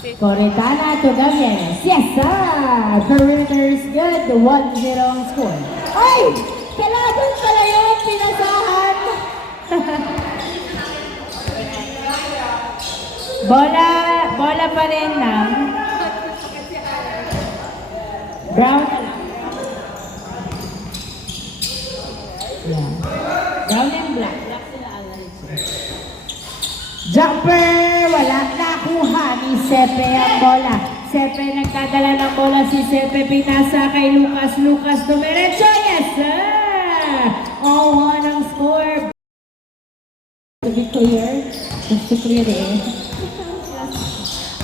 Coretana to Gavieres. Yes, sir! Perimeter is good. 1-0 ang score. Ay! Kailangan pala yun. Pinasahan. Bola pa rin ng brown. Yeah. Brown and black. Black sila already. Jumper! Wala nakuha ni Sepe ang bola. Sepe nagdadala ng bola si Sepe. Pinasa kay Lucas. Lucas dumiretso. Yes, sir! All one ang score. To be clear. Just to clear the air.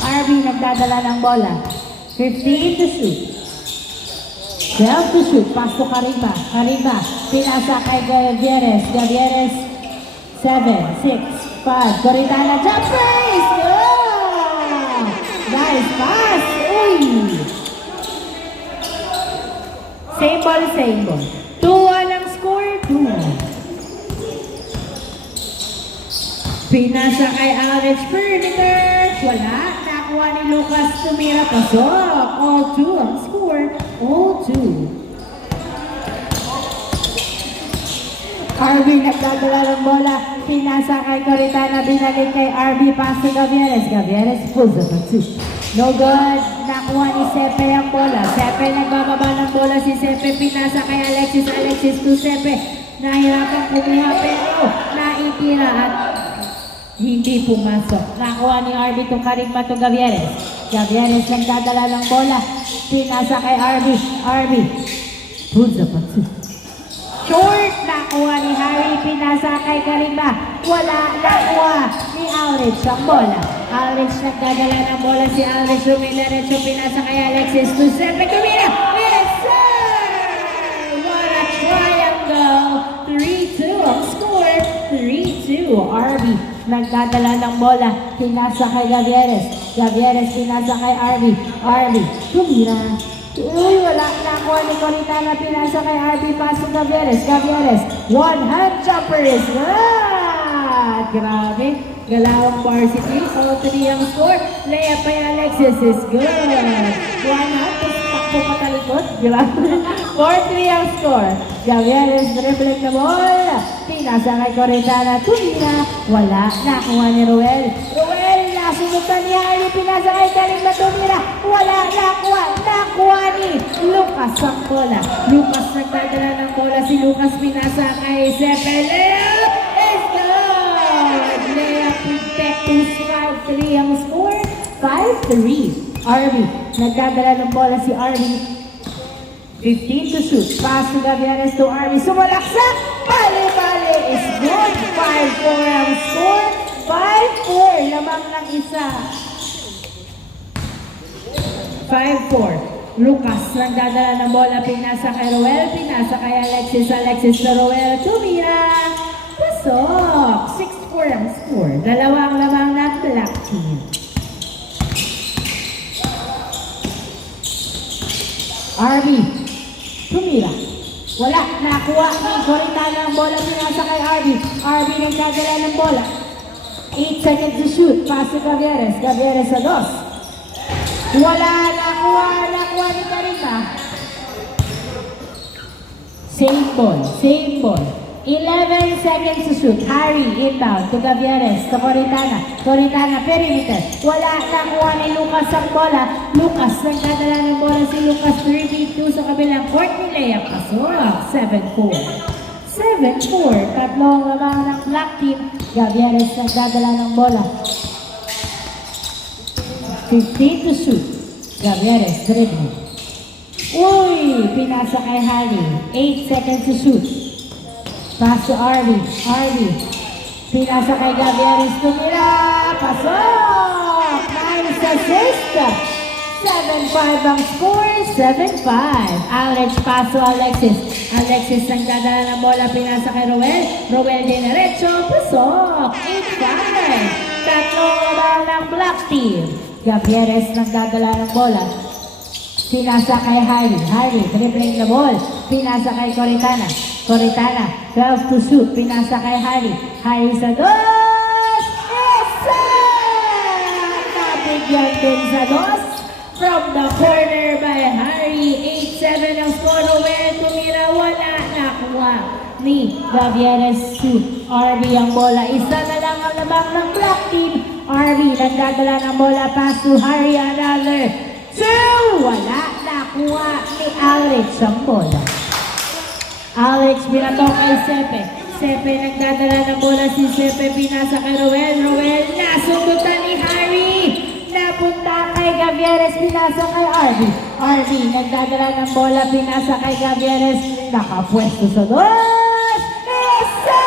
RB nagdadala ng bola. 15 to shoot. 12 to shoot. Pass to Karimba. Karimba. Pinasa kay Gavieres. Gavieres. 7, 6, 5. Coretana jumper is good! Nice pass! Uy! Same ball, same ball. 2-1 ang score. 2-1. Pinasa kay Alex Perimeter. Wala. Nakuha ni Lucas tumira. Pasok. All 2 ang score. All 2. RB nagdadala ng bola. Pinasa kay Coretana. Binalik kay RB. Pass to Gavieres. Gavieres pulls up at 2. No good. Nakuha ni Sepe ang bola. Sepe nagbababa ng bola si Sepe. Pinasa kay Alexis. Alexis to Sepe. Nahirapan kumuha pero naitira at hindi pumasok. Nakuha ni RB itong Karimba to Gavieres. Gavieres nagdadala ng bola. Pinasa kay RB. RB. Pulls up at 2. Short. Nakuha ni Harry. Pinasa kay Karimba. Wala. Nakuha ni Alex ang bola. Alex nagdadala ng bola si Alex. Rumilaretso. Pinasa kay Alexis to Sepe. Tumira. Yes, sir! What a triangle. 3-2 ang score. 3-2. RB nagdadala ng bola. Pinasa kay Gavieres. Gavieres pinasa kay RB. RB. Tumira. Uy, wala. Nakuha ni Coretana. Pinasa kay RB. Paso Gavieres. Gavieres. One hand jumper is good. Grabe. Galawang varsity. All 3 ang score. Layup by Alexis is good. One hand. Tapos takbo patalikot. Grabe. 4-3 ang score. Gavieres dribbling the ball. Pinasa kay Coretana. Tumira. Wala. Nakuha ni Ruel. Ruel. Nasunutan ni Harry. Pinasa kay Karimba. Tumira. Wala. Nakuha. Nakuha ni Lucas ang bola. Lucas nagdadala ng bola. Si Lucas pinasa kay Sepe. Layup is good. Layup Pectus. 5-3 ang score. 5-3. RB. Nagdadala ng bola si RB. 15 to shoot. Pass to Gavieres to RB. Sumalaksak. Bali-bali is good. 5-4 ang score. 5-4. Lamang ng isa. 5-4. Lucas nagdadala ng bola. Pinasa kay Roel. Pinasa kay Alexis. Alexis to Roel. Tumira. Pasok. 6-4 ang score. Dalawang lamang ng black team. RB. Tumira. Wala. Nakuha ni Coretana ang bola. Pinasa kay RB. RB nagdadala ng bola. 8 seconds to shoot. Pass to Gavieres. Gavieres sa 2. Wala. Nakuha. Nakuha ni Karimba. Same ball. Same ball. 11 seconds to shoot. Harry inbound to Gavieres. To Coretana. Coretana perimeter. Wala. Nakuha ni Lucas ang bola. Lucas nagdadala ng bola si Lucas. 3v2 sa kabilang court ni Layup. Pasok. 7-4. 7-4. Tatlong lamang ng black team. Gavieres nagdadala ng bola. 15 to shoot. Gavieres dribbling. Uy! Pinasa kay Harry. 8 seconds to shoot. Pass to RB. RB. Pinasa kay Gavieres. Tumira. Pasok! Nice assist. 7-5 ang score. 7-5. Alex pass to Alexis. Alexis nagdadala ng bola. Pinasa kay Roel. Roel dinerecho. Pasok. 8-5. Tatlong lamang ng black team. Gavieres nagdadala ng bola. Pinasa kay Harry. Harry dribbling the ball. Pinasa kay Coretana. Coretana. 12 to shoot. Pinasa kay Harry. Harry sa 2. Isa! Nilagyan din sa dos. From the corner by Harry. 8-7 ang score. Roel tumira. Wala. Nakuha ni Gavieres to RB ang bola. Isa na lang ang labang ng black team. RB nagdadala ng bola. Pass to Harry. Another 2. Wala. Nakuha ni Alex ang bola. Alex binato kay Sepe. Sepe nagdadala ng bola. Si Sepe pinasa kay Roel. Roel nasundutan ni Harry. Napunta kay Gavieres. Pinasa kay RB. RB nagdadala ng bola. Pinasa kay Gavieres. Nakapwesto sa dos. Isa!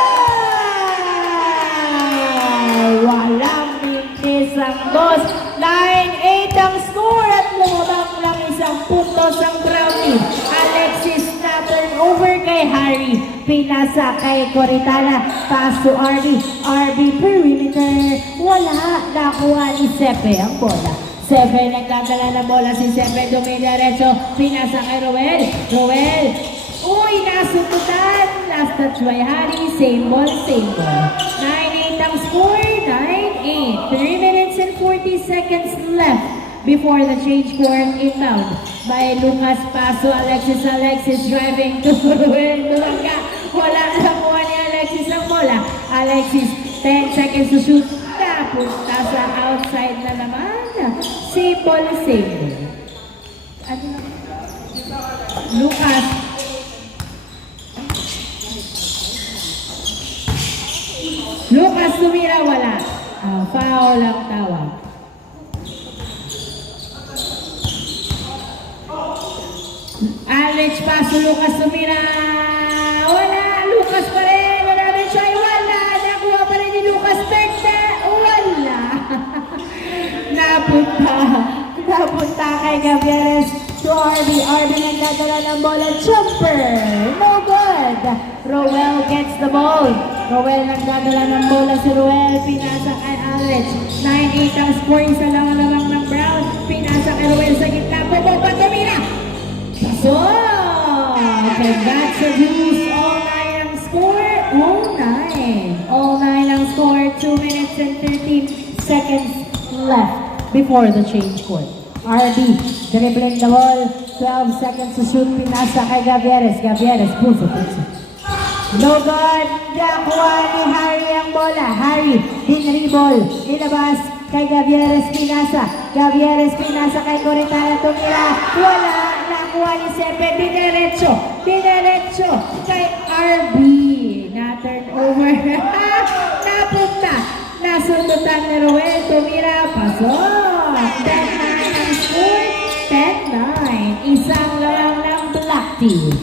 Walang mintis ang dos. 9-8 ang score at lumabang lang isang puntos ang Brownie. Alexis na turnover kay Harry. Pinasa kay Coritana. Pass to RB. RB perimeter. Wala. Nakuha ni Sepe ang bola. Sepe nagdadala ng bola. Si Sepe dumidiretso. Pinasa kay Roel. Roel. Uy, nasundutan. Last touch by Harry. Same ball, same ball. 9-8 ang score. 9-8. 3 minutes and 40 seconds left before the change court inbound by Lucas Paso. Alexis driving to Ruel Dulanga. Wala na kuha ni Alexis ang bola. Alexis, 10 seconds to shoot. Napunta sa outside na naman. Same ball. Lucas. Lucas tumira, wala. Foul ang tawag. Alex Paso, Lucas tumira. Wala. Lucas pa rin. Wala rin siya. Wala. Nakuha pa rin ni Lucas. Pekta. Wala. Napunta kay Gavieres. To RB. RB nagdadala ng bola. Jumper. No good. Roel gets the ball. Roel nagdadala ng bola. Si Roel pinasa kay Alex. 9-8 ang scoring sa lamang ng Brown. Pinasa kay Roel sa gitna. Bumaba tumira. So, that's a juice. All 9 ang score. All 9 ang score. 2 minutes and 13 seconds left before the change court. RB dribbling the ball. 12 seconds to shoot. Pinasa kay Gavieres. Gavieres, puso. No good. Nakuha ni Harry ang bola. Harry, dinribble. Ilabas kay Gavieres. Pinasa. Gavieres pinasa kay Coritana. Tumira. Wala. Nakuha ni Sepe. Dinerecho kay RB. Na-turn over. Napunta. Nasundutan ni Roel. Tumira. Pasok. 10-9 ang score. 10-9. Isang lang ng black team.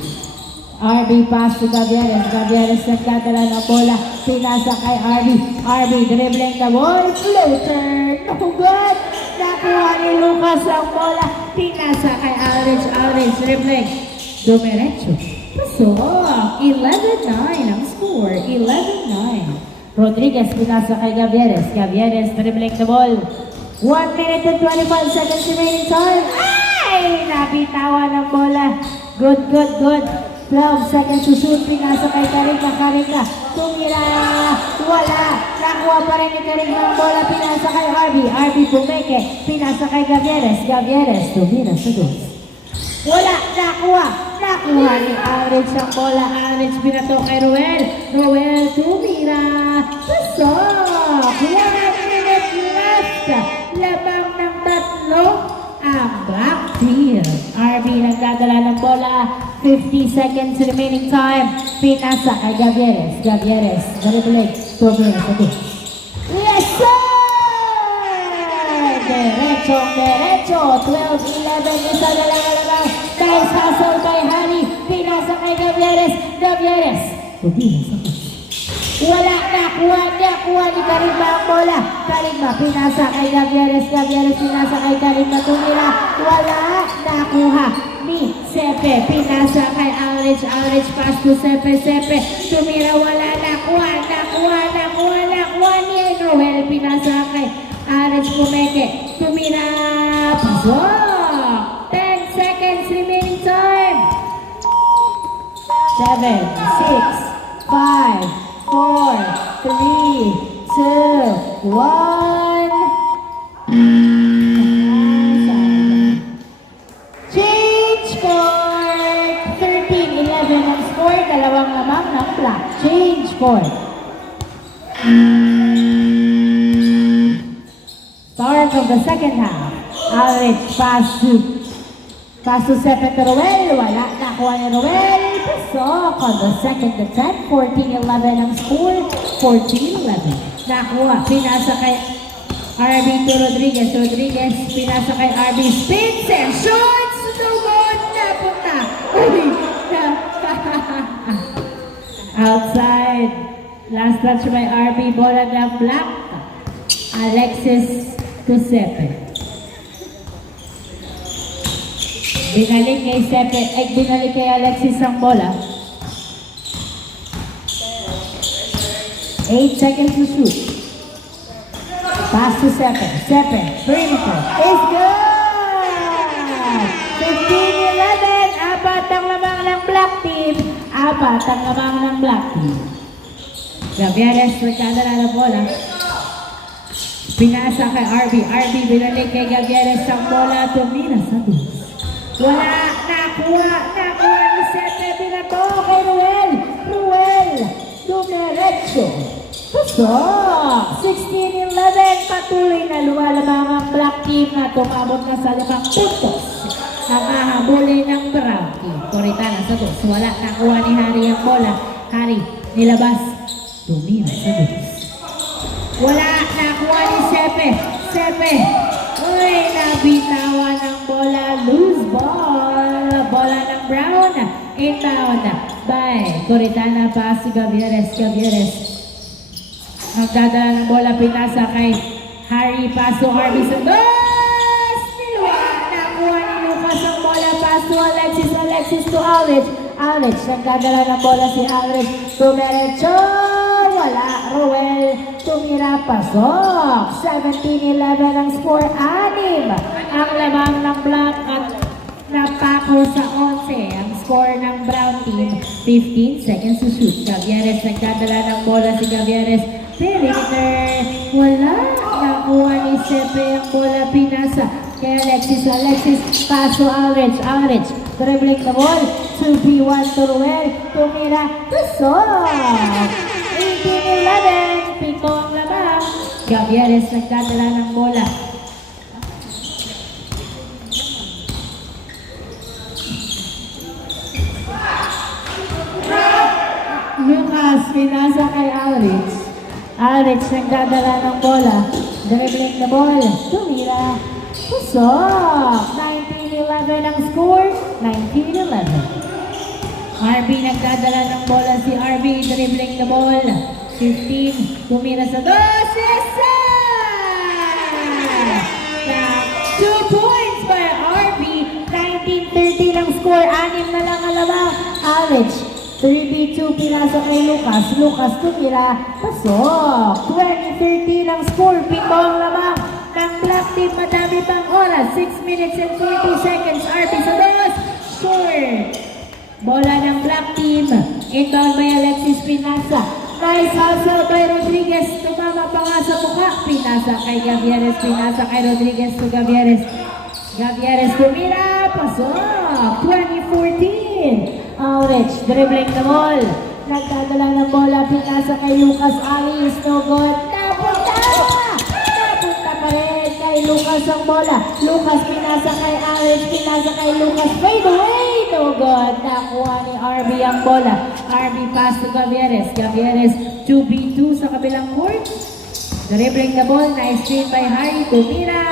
RB pass to Gavieres. Gavieres nagdadala ng bola. Pinasa kay RB. RB dribbling the ball. Floater. No good. Nakuha ni Lucas ang bola. Pinasa kay Alex. Alex dribbling. Dumiretso. Pasok. 11-9 ang score. 11-9. Rodriguez pinasa kay Gavieres. Gavieres dribbling the ball. 1 minute and 25 seconds remaining time. Ay! Nabitawan ng bola. Good. 12 seconds to shoot. Pinasa kay Karika. Tumira. Wala. Nakuha pa rin ni Karika ang bola. Pinasa kay RB. RB pumeke. Pinasa kay Gavieres. Gavieres tumira sa dos. Wala. Nakuha ni Alex ang bola. Alex binato kay Roel. Roel tumira. Pasok. 1 minute left. Labang ng 3 ang black team. RB nagdadala ng bola. 50 seconds remaining time. Pinasa kay Gavieres. Gavieres dribbling. Tumira sa dos. Yes sir! Derecho. 12-11. Isa na lang alamang. Nice hustle by Harry. Pinasa kay Gavieres. Gavieres tumira sa dos. Wala. Nakuha ni Karimba ang bola. Karimba pinasa kay Gavieres. Gavieres pinasa kay Karimba. Tumira. Wala. Nakuha ni Sepe. Pinasa kay Alex. Alex pass to Sepe. Tumira. Wala. Nakuha ni Noel. Pinasa kay Alex Pumeke. Tumira. Pasok. 10 seconds remaining time. 7, 6, 5, 4, 3, 2, 1. score. Start of the second half. Aldrich pass to Sepe to Ruel. Wala, nakuha ni Ruel. Pasok on the second attempt. 14-11 ang score. 14-11. Nakuha, pinasa kay RB to Rodriguez. Rodriguez, pinasa kay RB. Spins and shoots! No good! Napunta! Uy! Outside. Last touch by RB. Bola na black. Alexis to Sepe. Binalik kay Sepe. Binalik kay Alexis ang bola. 8 seconds to shoot. Pass to Sepe. Sepe. Perimeter. Is good! 15-11. Apat ang lamang ng black team. Apat ang lamang ng black team. Gavieres nagkadala ng bola. Pinasa kay RB. RB binalik kay Gavieres ang bola. Tumira sa dos. Wala. Nakuha. Nakuha ni Sepe. Binato kay Ruel. Ruel. Dumiretso. Pasok. 16-11. Patuloy na lumalamang ang black team na tumabot na sa 5 puntos. Nakahabuli ng brown team. Coritana sa dos. Wala. Nakuha ni Harry ang bola. Harry. Nilabas. Tumira sa dos. Wala. Nakuha ni Sepe. Sepe. Uy, nabitawan ng bola. Loose ball. Bola ng Brown. Inbound by Coritana. Pass to Gavieres. Gavieres. Magdadala ng bola. Pinasa kay Harry. Pass to RB. Dos! Nilwa. Nakuha ni Lucas ang bola. Pass to Alexis. Alexis to Aldrich. Aldrich. Nagdadala ng bola si Aldrich. Tumerecho. Wala. Ruel. Tumira. Pasok. 17-11 ang score. 6 ang lamang ng black at napako sa 11 ang score ng brown team. 15 seconds to shoot. Gavieres. Nagdadala ng bola si Gavieres. Perimeter. Wala. Nakuha ni Sepe ang bola. Pinasa kay Alexis. Alexis. Paso Aldrich. Aldrich. Dribbling the ball. 2v1 to Ruel. Tumira. Pasok. 18-11. Pito ang labang. Gavieres nagdadala ng bola. Lucas pinasa kay Aldrich. Aldrich nagdadala ng bola. Dribbling the ball. Tumira. Pasok. 19-11 ang score. 19-11. RB nagdadala ng bola si RB. Dribbling the ball. 15. Tumira sa dos. Yes, sir! 2 points by RB. 19-13 ang score. 6 na lang ang lamang. Aldrich. 3v2 pinasa kay Lucas. Lucas tumira. Pasok. 20-13 ang score. 7 ang lamang ng black team. Madami pang oras. 6 minutes and 40 seconds. RB sa dos. Short. Bola ng black team. Inbound by Alexis. Pinasa. Nice hustle by Rodriguez. Tumama pa nga sa mukha. Pinasa kay Gavieres. Pinasa kay Rodriguez to Gavieres. Gavieres tumira. Pasok. 20-14. Aldrich. Dribbling the ball. Nagdadala ng bola. Pinasa kay Lucas. Alice. No good. Napunta! Napunta pa rin kay Lucas ang bola. Lucas pinasa kay Aldrich. Pinasa kay Lucas. Fade away. No good. Nakuha ni RB ang bola. RB pass to Gavieres. Gavieres 2v2 sa kabilang court. Dribbling the ball. Nice screen by Harry. Tumira.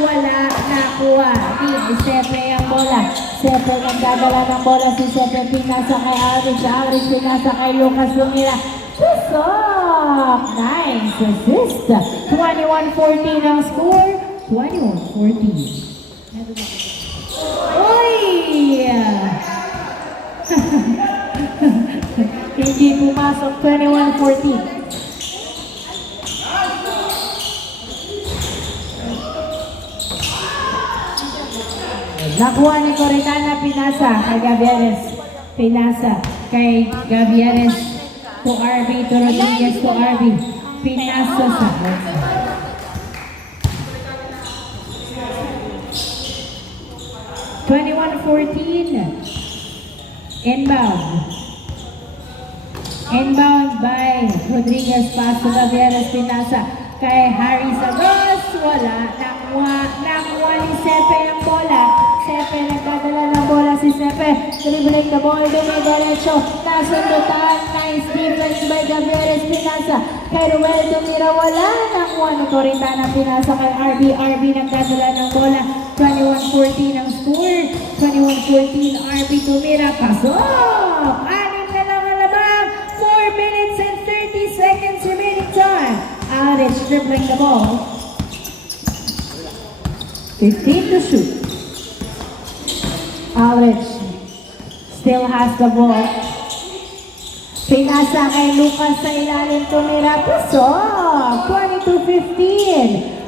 Wala. Nakuha ni Sepe ang bola. Sepe nagdadala ng bola. Si Sepe pinasa kay Aldrich. Aldrich pinasa kay Lucas. Tumira. Pasok! Nice assist. 21-14 ang score. 21-14. Uy! Hindi pumasok. 21-14. Nakuha ni Coritana. Pinasa kay Gavieres. Pinasa kay Gavieres to RB, to Rodriguez to RB. Pinasa sa 21-14. Inbound. Inbound by Rodriguez, pass to Gavieres, pinasa kay Harry Sagos, wala, nakuha ni Sepe ang bola. Sepe, nagdadala ng bola si Sepe, dribbling the ball, dumidiretso, nasundutan, nice defense by Gavieres, pinasa kay Ruel Dumira, wala, nakuha ni Coritana, pinasa kay RB, nagdadala ng bola, 21-14 ang score, 21-14, RB Dumira, pasok! 6 na lang ang labang, 4 minutes and 30 seconds remaining time. Average dribbling the ball. 15 to shoot. Average still has the ball. Pinasa kay Lucas sa ilalim, tumira, pasok! 22-15.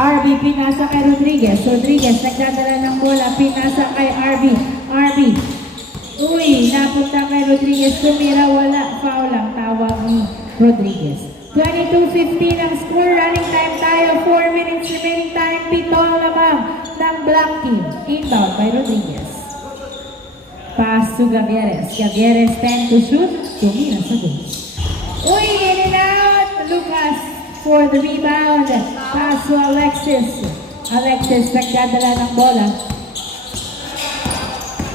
RB pinasa kay Rodriguez. Rodriguez nagdadala ng bola, pinasa kay RB. Uy, napunta kay Rodriguez, tumira, wala, foul ang tawag ni Rodriguez. 22-15 ang score, running time tayo, 4 minutes remaining time, 7 ang lamang ng Black Team. Inbound by Rodriguez. Pass to Gavieres. Gavieres 10 to shoot, tumira sa goal. Uy, in and out, Lucas for the rebound. Pass to Alexis. Alexis nagdadala ng bola.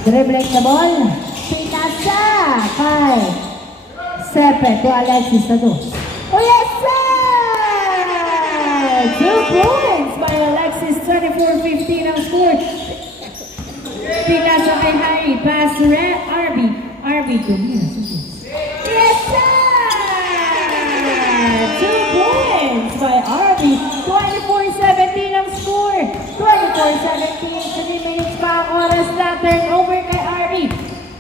Dribbling the ball. Pinasa kay Sepe to Alexis sa goal. Oh yes, sir! 2 points by Alexis, 24-15 ang score. Pinasa kay Harry, pass to RB tumira sa goal. Yes, sir! 2 points by RB, 24-17 ang score. 24-17, 3 minutes pa ang oras natin. Over kay RB.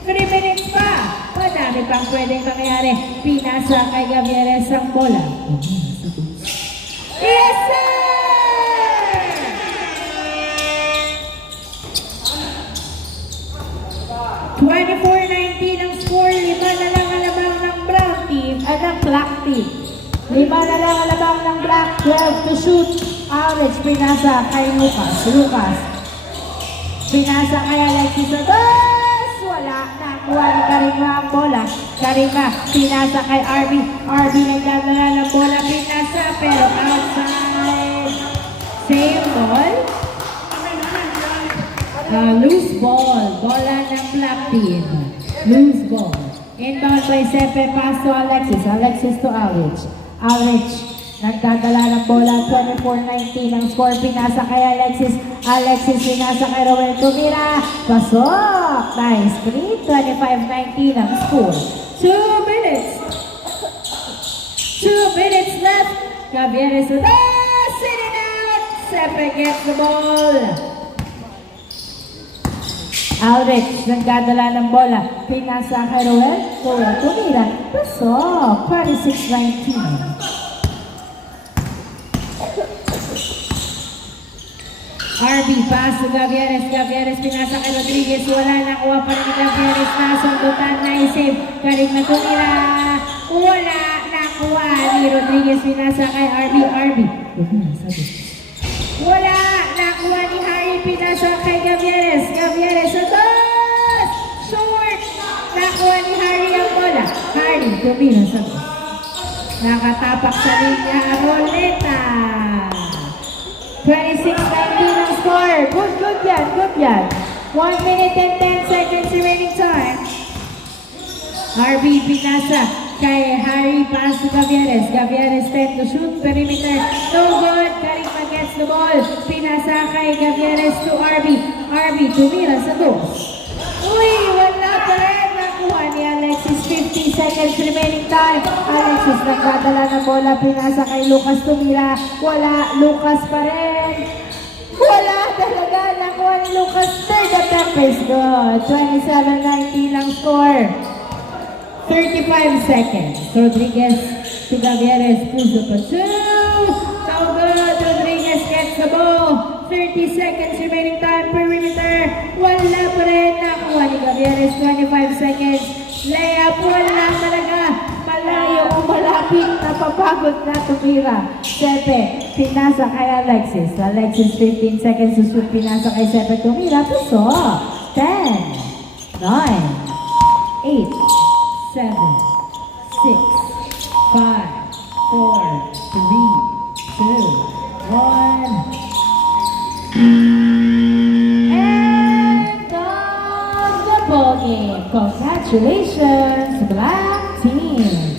3 minutes pa. Madami pang pwedeng mangyari. Pinasa kay Gavieres ang bola. Yes, sir! 24-19 ang score. 5 na lang ang lamang ng Brown Team at ng Black Team. 5 na lang ang lamang ng Black. 12 to shoot. Average pinasa kay Lucas. Pinasa kay Alexis Agos. Wala. Nakuha ni Karima ang bola. Karima pinasa kay RB. RB nagdadala ng bola. Pinasa pero outside. Same ball. Loose ball. Bola ng Black Team. Loose ball. Inbound by Sepe. Pass to Alexis. Alexis to Average. Average. Nagdadala ng bola. 24-19 ang score. Pinasa kay Alexis. Alexis pinasa kay Roel Tumira. Pasok. Nice free. 25-19 ang score. 2 minutes. 2 minutes left. Gavieres with sitting out. Sepe gets the ball. Alrex, nagdadala ng bola. Pinasa kay Roel Tumira. Pasok. 26-19. RB, pass to Gavieres. Gavieres pinasa kay Rodriguez. Wala, nakuha pa rin ni Gavieres. Nasundutan na i-save. Karima Tumira. Wala, nakuha ni Rodriguez. Pinasa kay RB. Wala, nakuha ni Harry. Pinasa kay Gavieres. Gavieres, atas! Short! Nakuha ni Harry ang bola. Harry, Tumira sa goal. Nakatapak sa linya. Roleta. 26-19 ang score. Good yan. 1 minute and 10 seconds remaining time. RB pinasa kay Harry, pass to Gavieres. Gavieres 10 to shoot, perimeter, no good. Karima gets the ball. Pinasa kay Gavieres to RB. RB tumira sa goal. Uy, wala pa rin. Nakuha ni Alexis, 50 seconds remaining time. Alexis nagdadala ng bola, pinasa kay Lucas Tumira. Wala, Lucas pa rin. Wala talaga, nakuha ni Lucas. Third attempt is good. 27-19 ang score. 35 seconds. Rodriguez to Gavieres, pulls up a 2. So good, Rodriguez gets the ball. 30 seconds remaining time, perimeter. Wala pa rin, nakuha ni Gavieres. 25 seconds. Layup, wala talaga. Malayo o malapit, napapagod na Tumira. Sepe, pinasa kay Alexis. Alexis, 15 seconds to shoot. Pinasa kay Sepe, Tumira. Puso. 10, 9, 8, 7, 6, 2, 1. And of the ball game. Congratulations, Black Team!